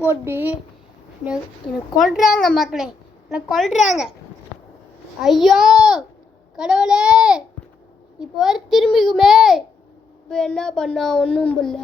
போட்டு என்னை கொல்றாங்க மக்களே, என்னை கொல்றாங்க. ஐயோ கடவுளே, இப்போ ஒரு திரும்பிக்குமே. இப்போ என்ன பண்ணா ஒன்றும் புரியல.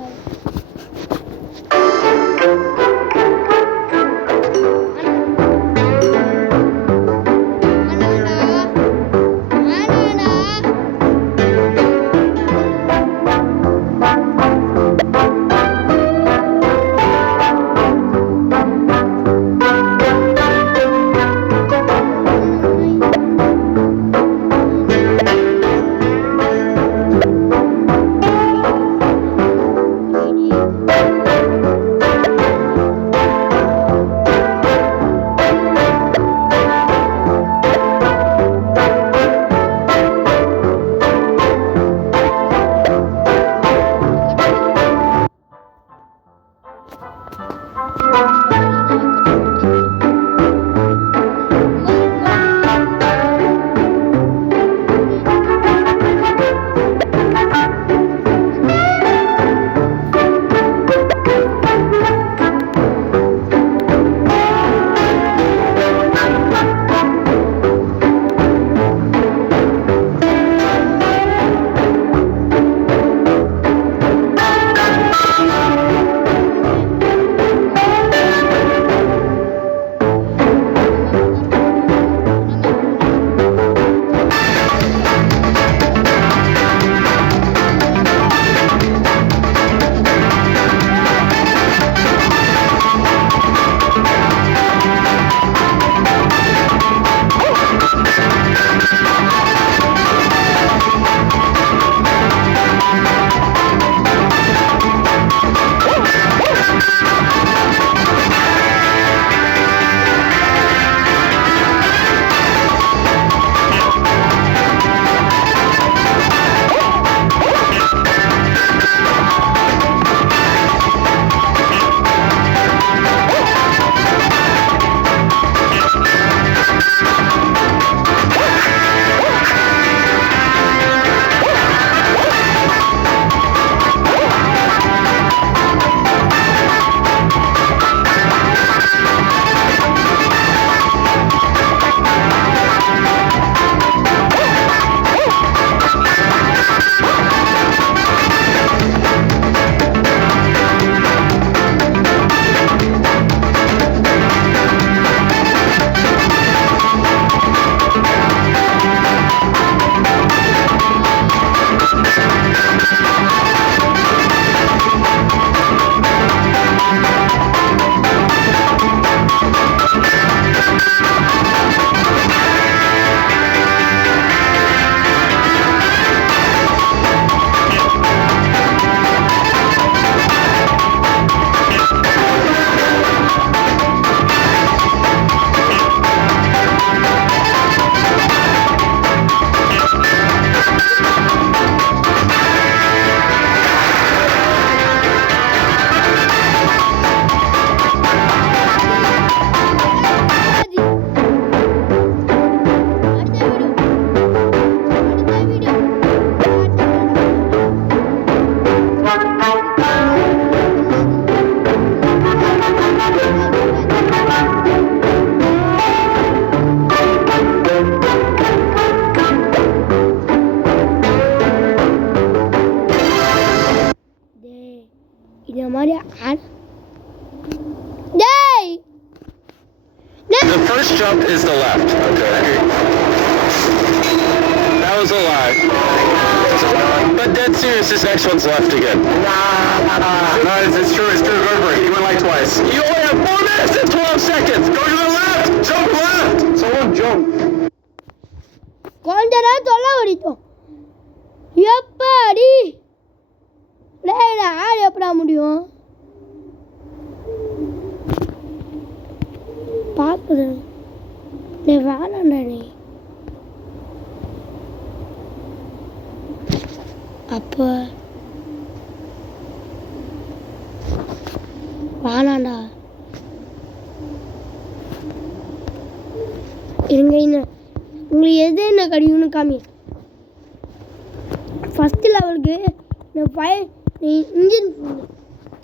மாதிரி டேய் The first jump is the left. Okay. That was a lie. But dead serious, this next one's left again. No, it's true. It's true. Go for it. You went like twice. You only have 4 minutes and 12 seconds. Go to the left. Jump left. Someone jump. கொஞ்ச நேரம் தொல்லை வடித்தோம் எப்படி ஆள் எப்படா முடியும் பார்க்குறேன் நீ வேணாண்டா நீ அப்போ வேணாண்டா இருங்க இன்னும் உங்களுக்கு எது என்ன கிடைக்கும்னு காமி ஃபஸ்ட்டு லெவலுக்கு இன்ஜின்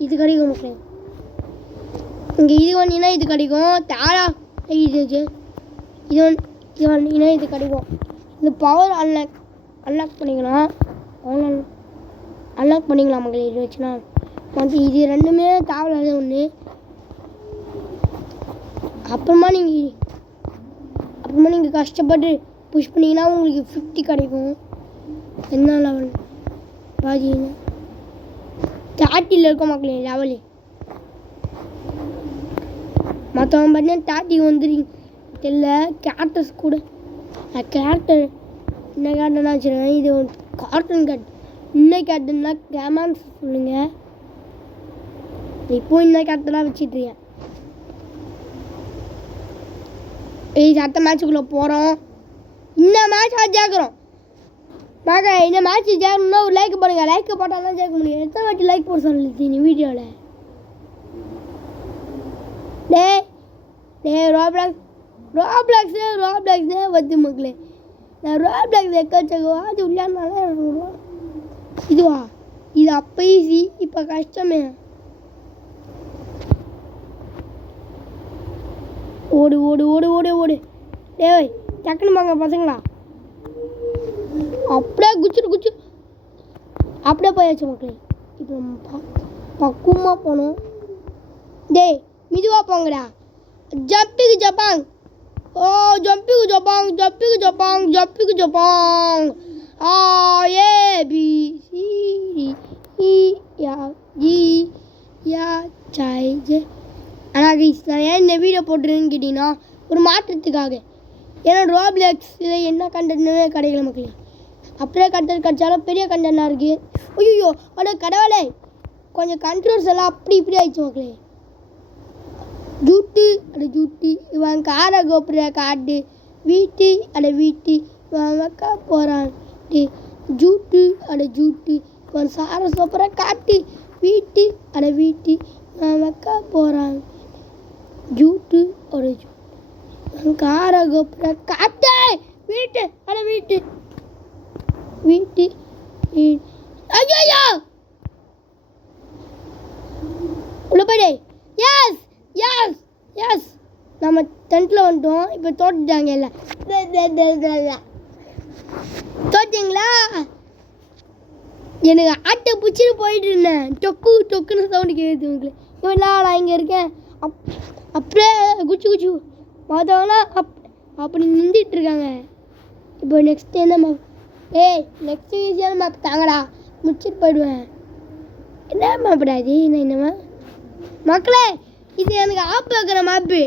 இது கிடைக்கும் மக்களே இங்கே இது வந்தீங்கன்னா இது கிடைக்கும் தாரா இது வந்தீங்கன்னா இது கிடைக்கும் இந்த பவர் அன்லாக் பண்ணிக்கலாம் அன்லாக் பண்ணிக்கலாம் மக்களே இது வச்சுன்னா வந்து இது ரெண்டுமே தேவையில்லாத ஒன்று அப்புறமா நீங்கள் கஷ்டப்பட்டு புஷ் பண்ணிங்கன்னா உங்களுக்கு 50 கிடைக்கும் என்ன லெவல் பார்த்தீங்கன்னா 30 இருக்கும் மக்களே லெவலு மற்றவங்க பார்த்தீங்கன்னா 30 வந்துடுங்க தெரியல கேரக்டர்ஸ் கூட கேரக்டர் என்ன கேரக்டர்னா வச்சுருக்கேன் இது கார்ட்டூன் கேரக்டர் இன்னும் கேரக்டர்னா கேமான்னு சொல்லுங்கள் இப்போ இன்னும் கேரக்டர்லாம் வச்சிட்ருக்கேன் அடுத்த மேட்சுக்குள்ளே போகிறோம் இந்த மேட்ச் ஜெயிக்கிறோம் நாங்கள் இந்த மேட்ச் ஜெயிக்கணும்னா ஒரு லைக் பண்ணுங்கள் லைக் போட்டால் தான் ஜெயிக்க முடியும் எத்தனை வாட்டி லைக் போட சொல்லுது நீ வீடியோவில் டே ரோப்ளாக்ஸே வந்து மக்களே நான் ரோப்ளாக்ஸ் எக்கச்சக்கவா அது உள்ளானால இதுவா இது அப்போ ஈஸி இப்போ கஷ்டமே ஓடு ஓடு ஓடு ஓடு ஓடு டேய் டக்குன்னு வாங்க பசங்களா அப்படியே குச்சிட்டு அப்படியே போயாச்சு மக்களே இப்போ நம்ம பக்குவமாக போகணும் டேய் மெதுவாக போங்கடா ஜப்பிக்கு ஜப்பாங் ஓ ஜம்பிக்கு ஜப்பாங் A B C D G சாய் ஜே ஆனால் நான் ஏன் இந்த வீடியோ போட்டுருன்னு கேட்டிங்கன்னா ஒரு மாற்றத்துக்காக ஏன்னா ரோப்ளாக்ஸில் என்ன கண்டென்ட்னு கிடைக்கல மக்களே அப்படியே கண்டென்ட் கிடச்சாலும் பெரிய கண்டென்ட்டாக இருக்குது ஐயோ ஆனால் கடவுளே கொஞ்சம் கண்ட்ரோல்ஸ் எல்லாம் அப்படி இப்படி ஆயிடுச்சு மக்களே ஜூட்டி இவன் காரை கோப்புற காட்டு வீட்டு இவன் வைக்க போகிறான் ஜூட்டு இவன் சார சோப்புற காட்டு வீட்டு இவன் வைக்க போகிறான் ஜூட்டு இவன் காரை கோப்புற காட்டு வீட்டு ஐயோ உள்ள போயிடு எஸ் நம்ம டென்ட்டில் வந்துட்டோம் இப்போ தோட்டுட்டாங்க எல்லாம் தோட்டிங்களா எனக்கு ஆட்டை பிடிச்சிட்டு போயிட்டு இருந்தேன் டொக்குன்னு சவுண்டு கேட்குது உங்களுக்கு இவெல்லாம் நான் இங்கே இருக்கேன் அப்படியே குச்சு மற்றவங்களாம் அப்படி நின்றுட்டுருக்காங்க இப்போ நெக்ஸ்ட் என்ன மேப் நெக்ஸ்ட் ஈஸியான மேப் தாங்கடா முடிச்சுட்டு போயிடுவேன் என்ன மேப்டா இது என்னம்மா மக்களே இது எனக்கு ஆப் வைக்கிற மேப்பு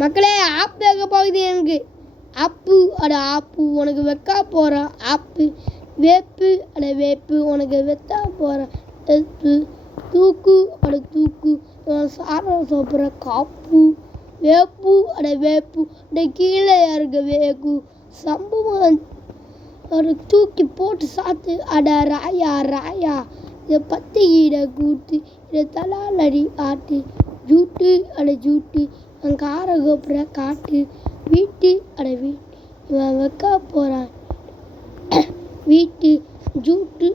மக்களே ஆப் வைக்க போகுது எனக்கு ஆப்பு உனக்கு வைக்க போகிறேன் ஆப்பு வேப்பு உனக்கு வெத்தா போகிறேன் தூக்கு சார சோப்புற காப்பு வேப்பு கீழே இருக்க வேக்கு சம்பவம் ஒரு தூக்கி போட்டு சாத்து ராயா இதை பத்து கூட்டு இதை தலாலடி ஆட்டு ஜூட்டு இவன் காரை கோப்புற காட்டு வீட்டு இவன் வைக்க போகிறான் வீட்டு ஜூட்டு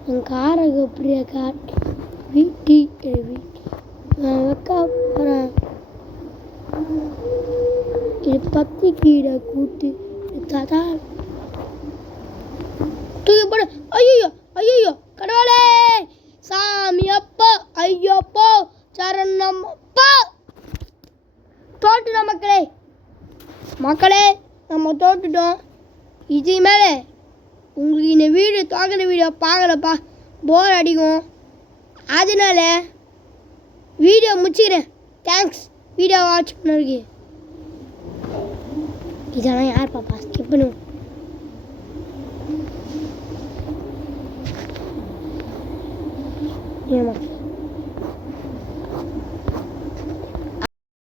இவன் காரை கோப்புற காட்டு வீட்டு இவன் வைக்க போகிறான் இது பத்து கூட்டு ததா தூக்கி போட ஐயோ கடவுளே அவ்வளோதான் மக்களே நம்ம தோட்டுட்டோம். இது மேலே உங்களுக்கு இந்த வீடியோ தோக்கிற வீடியோ பார்க்கலப்பா போர் அடிக்கும். அதனால வீடியோ முடிச்சுக்கிறேன். தேங்க்ஸ் வீடியோ வாட்ச் பண்ணதுக்கு. இதெல்லாம் யார் பாப்பா ஸ்கிப் பண்ணுவோம்.